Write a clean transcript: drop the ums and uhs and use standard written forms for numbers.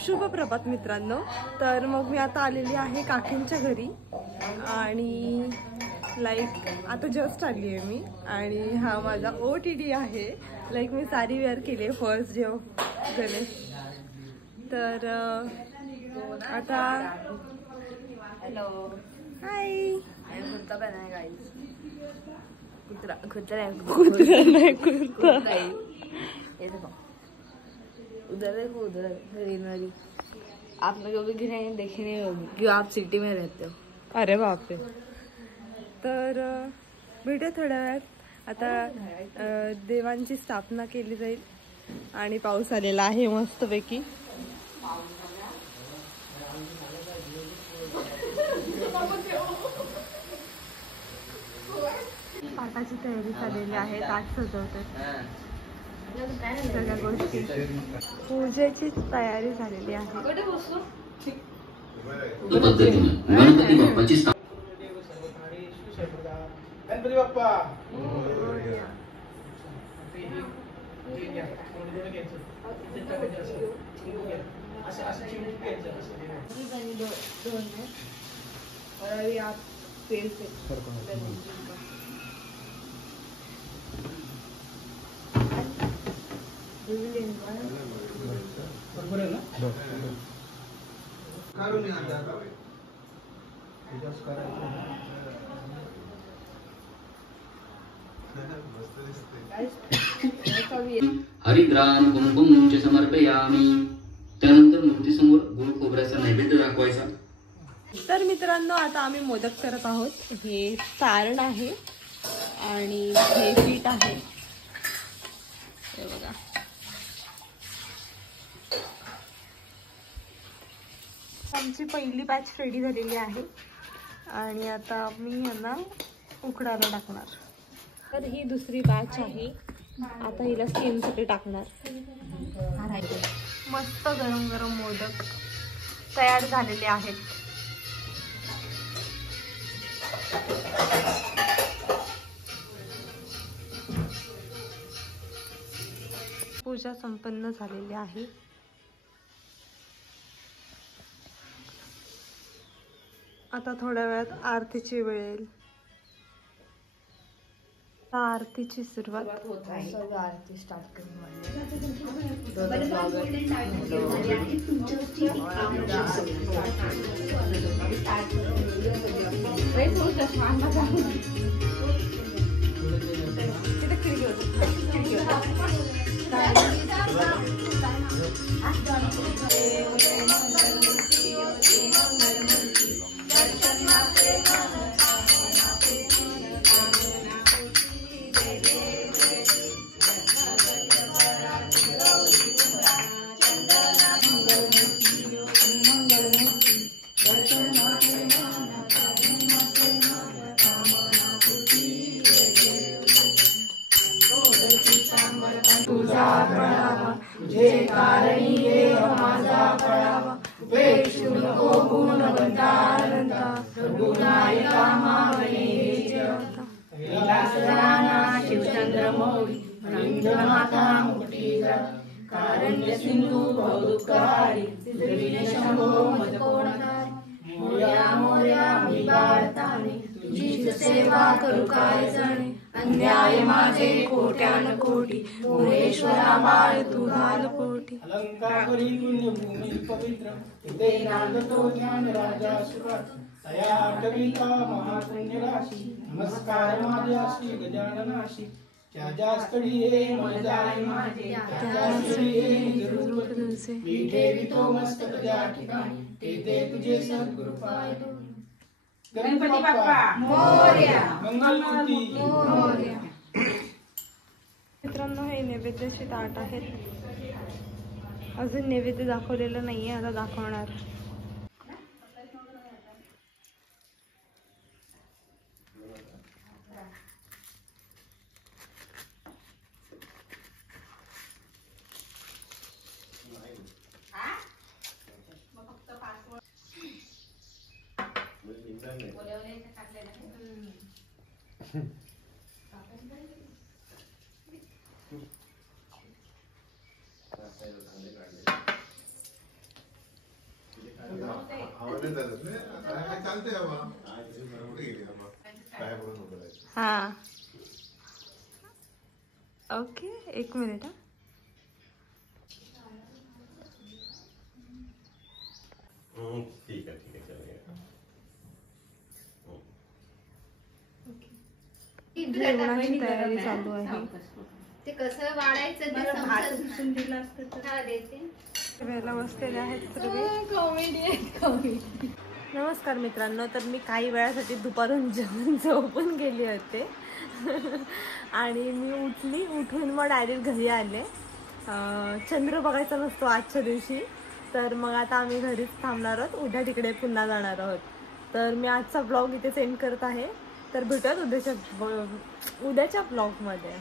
शुभ प्रभात मित्रांनो. तर मग मी आता आलेली आहे काकींच्या घरी आणि लाईक आता जस्ट आली आहे मी. आणि हा माझा OTD आहे. लाईक मी साडी वेअर केली फर्स्ट डे ऑफ गणेश. तर आता हॅलो हाय. कुर्ता पण आहे गाईस. कुत्रा नाही कुर्ता. ये देखो उधर देखो, उधर ग्रीनरी. आपने कभी ग्रीनरी देखी नहीं होगी क्यों आप सिटी में रहते हो. अरे बापरे. तर भेटूया थोड्या वेळात. आता देवांची स्थापना केली जाईल आणि पाऊस आलेला आहे मस्तपैकी. पाटाची तयारी झालेली आहे. ताट सजवतात सगळ्या गोष्टी. पूजेची तयारी झालेली आहे. गणपती बाप्पा. और अभी आप फेल से बरोबर आहे ना. काढून या. हरिद्रान कुंकुम च समर्पयामी. त्यानंतर मूर्तीसमोर गुळ खोबऱ्याचा नैवेद्य दाखवायचा. तर मित्रांनो आता आम्ही मोदक करत आहोत. हे सारण आहे आणि हे पीठ आहे. हे बघा. आमची पहिली बॅच रेडी झालेली आहे आणि आता मी यांना उकडायला टाकणार. तर ही दुसरी बॅच आहे. आता हिला स्टीमसाठी टाकणार. मस्त गरम गरम मोदक तयार झालेले आहेत. पूजा संपन्न झालेली आहे. आता थोड्या वेळात आरतीची वेळ येईल. आरतीची सुरुवात होत आहे. सगळं आरती स्टार्ट करून तुझा पडावा जे कारणी देव माझा पडावा. वेक्षू नको गुणवंतानंता गुणायिका मागणे जेवता. विलासराना शिवचंद्र मौली रंगमाता मुक्ती जा. कारण्य सिंधू भवदुःखहारी त्रिविध शंभो मजकोणकारी. मोर्या मोर्या मी बाळताने तुझीच सेवा करू काय जाणे. अन्याय माझे कोट्यान कोटी मोरेश्वरा बाळ तू घाल पोटी. अलंकावरी पुण्यभूमी पवित्र तिथे नांदतो ज्ञान राजा सुराज. तया कविता महापुण्य राशी. नमस्कार माझ्या श्री गजाननाशी. ज्या स्थळी हे मन जाय माझे त्या स्थळी हे निज रूप तुझे. मी ठेवितो मस्तक त्या ठिकाणी तेथे तुझे सद्गुरू पाय दोन्ही. गणपती बाप्पा मोरया. मंगलमूर्ती मोरया. मित्रांनो हे नैवेद्याचे ताट आहेत. अजून नैवेद्य दाखवलेलं नाहीये. आता दाखवणार. हा ओके, एक मिनिट. ठीक है चलेगा. जेवणाची तयारी चालू आहे. ते कसं वाढायचं ते समजत वेळेला बसलेले आहेत कॉमेडी. नमस्कार मित्रांनो, तर मी काही वेळासाठी दुपारून जेवण झोपून गेले होते आणि मी उठून मग डायरेक्ट घरी आले. चंद्र बघायचा नसतो आजच्या दिवशी, तर मग आता आम्ही घरीच थांबणार आहोत. उद्या तिकडे पुन्हा जाणार आहोत. तर मी आजचा ब्लॉग इथे सेंड करत आहे. तर भेटूयात उद्याच्या ब्लॉगमध्ये.